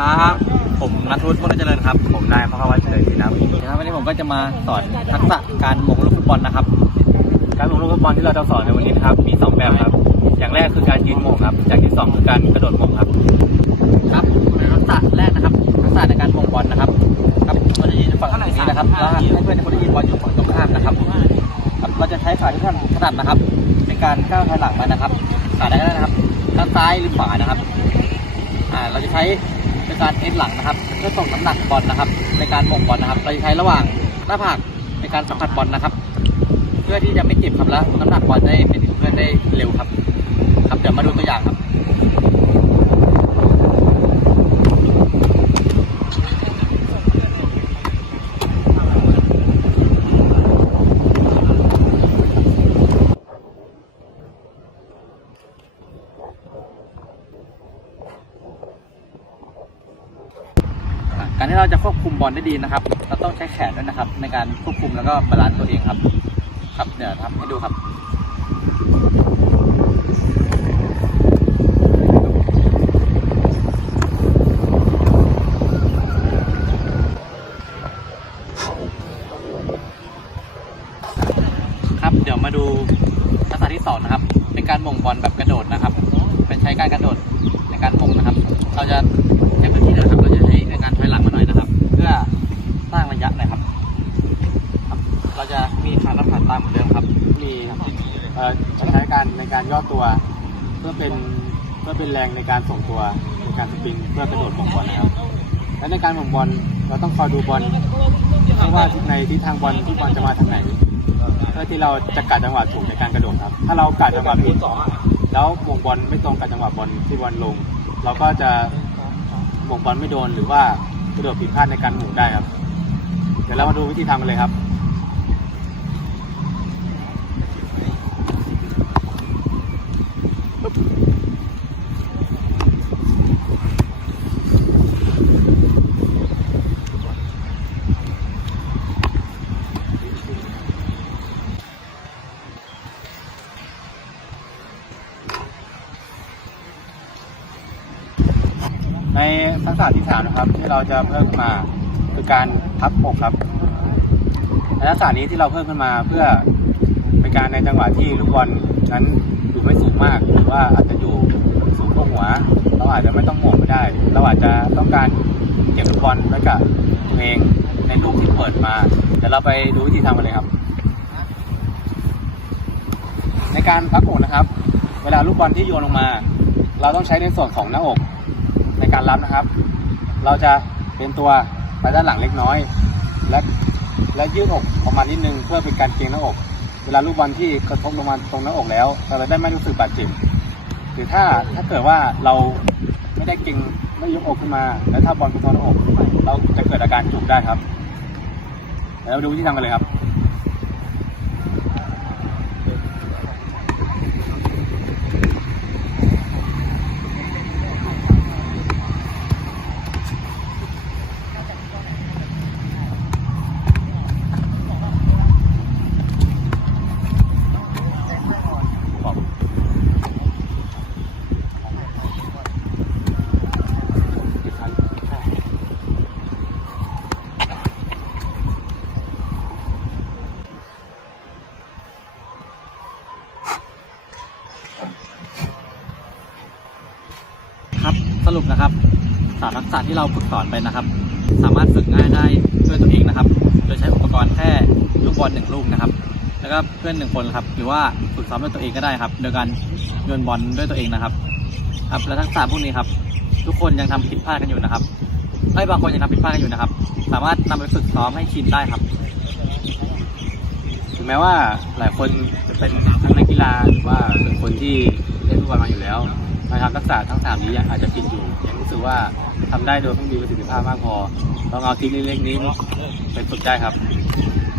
นายพระวัฒน์เฉลิมศรีนะครับนะครับวันนี้ผมก็จะมาสอนทักษะการหมงลูกฟุตบอลนะครับ การหม่งลูกฟุตบอลที่เราจะสอนในวันนี้นะครับ มีสองแบบครับ อย่างแรกคือการยืนหม่งครับ อย่างที่สองคือการกระโดดหม่งครับ ครับในทักษะแรกนะครับ ทักษะในการหมงบอลนะครับ ครับเราจะยืนฝั่งนี้นะครับ แล้วให้เพื่อนในคนที่ยืนบอลอยู่ฝั่งตรงข้ามนะครับครับเราจะใช้ขาที่ท่านถนัดนะครับในการก้าวถอยหลังมานะครับ ขาได้ก็ได้นะครับ ข้างซ้ายหรือขวานะครับ อ่า เราจะใช้ใน การเอ็นหลังนะครับเพื่อส่งน้ำหนักบอลนะครับ ในการหมงบอลนะครับ เราจะใช้ระหว่างหน้าผากในการสัมผัสบอลนะครับ เพื่อที่จะไม่เจ็บครับแล้วน้ำหนักบอลได้เป็นเพื่อนได้เร็วครับ ครับเดี๋ยวมาดูตัวอย่างครับ การที่เราจะควบคุมบอลได้ดีนะครับ เราต้องใช้แขนด้วยนะครับ ในการควบคุมแล้วก็บาลานซ์ตัวเองครับ ครับเดี๋ยวทำให้ดูครับครับเดี๋ยวมาดูทักษะที่สองนะครับ เป็นการหม่งบอลแบบกระโดดนะครับ เป็นใช้การกระโดด ตามเหมือนเดิมครับ มีเอ่อใช้การในการย่อตัว เพื่อเป็นเพื่อเป็นแรงในการส่งตัวในการสปริงเพื่อกระโดดหม่งบอลนะครับ และในการหม่งบอลเราต้องคอยดูบอลไม่ว่าในทิศทางบอลที่บอลจะมาทางไหนเพื่อที่เราจะกัดจังหวะถูกในการกระโดดครับ ถ้าเรากัดจังหวะผิดแล้วหม่งบอลไม่ตรงกับจังหวะบอลที่บอลลง เราก็จะหม่งบอลไม่โดนหรือว่ากระโดดผิดพลาดในการหม่งได้ครับ เดี๋ยวเรามาดูวิธีทำกันเลยครับ ในทักษะที่สามนะครับ ที่เราจะเพิ่มขึ้นมาคือการพับอกครับในทักษะนี้ที่เราเพิ่มขึ้นมาเพื่อเป็นการในจังหวะที่ลูกบอลนั้นอยู่ไม่สูงมากหรือว่าอาจจะอยู่สูงกว่าหัว เราอาจจะไม่ต้องหม่งก็ได้ เราอาจจะต้องการเก็บลูกบอลไว้กับตัวเองในลูกที่เปิดมาเดี๋ยวเราไปดูวิธีทำกันเลยครับ ในการพับอกนะครับ เวลาลูกบอลที่โยนลงมา เราต้องใช้ในส่วนของหน้าอก ในการรับนะครับ เราจะเป็นตัวไปด้านหลังเล็กน้อย และและยืดอกออกมานิดนึงเพื่อเป็นการเกรงหน้าอก เวลาลูกบอลที่กระทบลงมาตรงหน้าอกแล้ว เราจะได้ไม่รู้สึกบาดเจ็บหรือถ้าถ้าเกิดว่าเราไม่ได้เกรงไม่ยกอกขึ้นมา แล้วถ้าบอลกระทบหน้าอกเราจะเกิดอาการจุกได้ครับเดี๋ยวดูวิธีทำกันเลยครับ ค สรุปนะครับศาสามทักษะที่เราฝึกสอนไปนะครับ สามารถฝึกง่ายได้ด้วยตัวเองนะครับ โดยใช้อุปกรณ์แค่ลูกบอลหนึ่งลูกนะครับ แล้วก็เพื่อนหนึ่งคนครับ หรือว่าฝึกซ้อมด้วยตัวเองก็ได้ครับ โดยการโยนบอลด้วยตัวเองนะครับ ครับและทักษะพวกนี้ครับ ทุกคนยังทำผิดพลาดกันอยู่นะครับไอ้บางคนยังทำผิดพลาดกันอยู่นะครับ สามารถนำไปฝึกซ้อมให้ชินได้ครับถึงแม้ว่าหลายคนจะเป็นทั้งนักกีฬาหรือว่าเป็นคนที่เล่นฟุตบอลมาอยู่แล้ว นะครับทักษะทั้งสามนี้ยังอาจจะผิดอยู่ยังรู้สึกว่าทำได้โดยไม่มีประสิทธิภาพมากพอลองเอาทริคเล็กๆนี้เป็นฝึกได้ครับ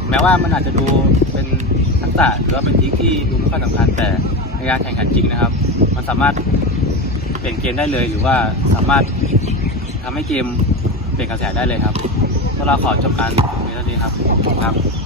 แม้ว่ามันอาจจะดูเป็นทักษะหรือว่าเป็นทริคที่ดูไม่ค่อยสำคัญแต่ในการแข่งขันจริงนะครับ มันสามารถเปลี่ยนเกมได้เลย หรือว่าสามารถทำให้เกมเปลี่ยนกระแสได้เลยครับพวกเราขอจบการเรียนเท่านี้ครับขอบคุณครับ